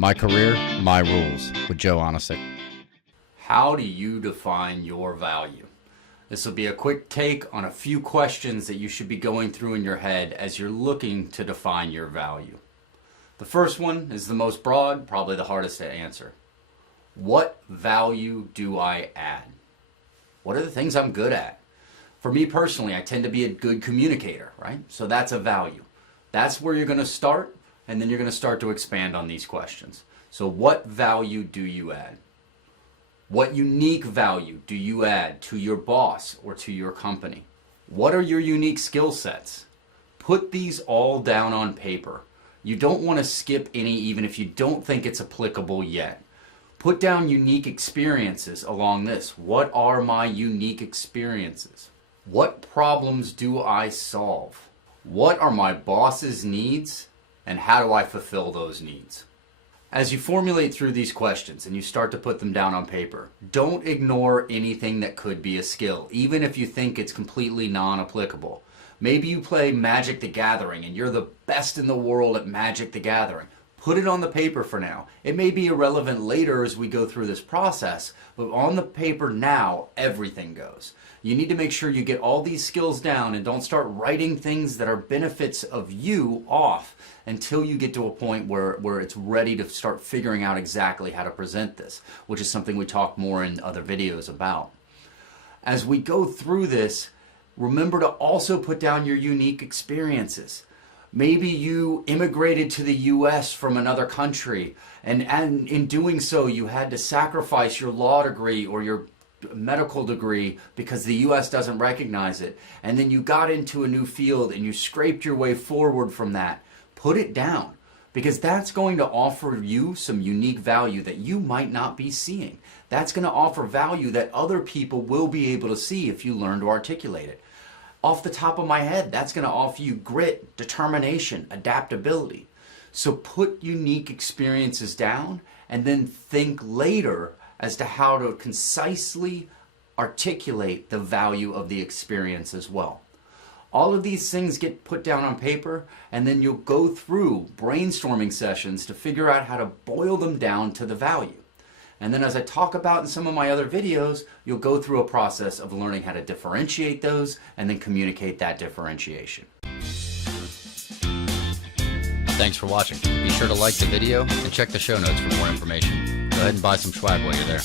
My Career, My Rules with Joe Onisick. How do you define your value? This will be a quick take on a few questions that you should be going through in your head as you're looking to define your value. The first one is the most broad, probably the hardest to answer. What value do I add? What are the things I'm good at? For me personally, I tend to be a good communicator, right? So that's a value. That's where you're going to start, and then you're going to start to expand on these questions. So what value do you add? What unique value do you add to your boss or to your company? What are your unique skill sets? Put these all down on paper. You don't want to skip any even if you don't think it's applicable yet. Put down unique experiences along this. What are my unique experiences? What problems do I solve? What are my boss's needs, and how do I fulfill those needs? As you formulate through these questions and you start to put them down on paper, don't ignore anything that could be a skill, even if you think it's completely non-applicable. Maybe you play Magic the Gathering and you're the best in the world at Magic the Gathering. Put it on the paper for now. It may be irrelevant later as we go through this process, but on the paper now, everything goes. You need to make sure you get all these skills down and don't start writing things that are benefits of you off until you get to a point where it's ready to start figuring out exactly how to present this, which is something we talk more in other videos about. As we go through this, remember to also put down your unique experiences. Maybe you immigrated to the U.S. from another country, and in doing so you had to sacrifice your law degree or your medical degree because the U.S. doesn't recognize it, and then you got into a new field and you scraped your way forward from that. Put it down, because that's going to offer you some unique value that you might not be seeing. That's going to offer value that other people will be able to see if you learn to articulate it. Off the top of my head, that's going to offer you grit, determination, adaptability. So put unique experiences down and then think later as to how to concisely articulate the value of the experience as well. All of these things get put down on paper, and then you'll go through brainstorming sessions to figure out how to boil them down to the value. And then as I talk about in some of my other videos, you'll go through a process of learning how to differentiate those and then communicate that differentiation. Thanks for watching. Be sure to like the video and check the show notes for more information. Go ahead and buy some swag while you're there.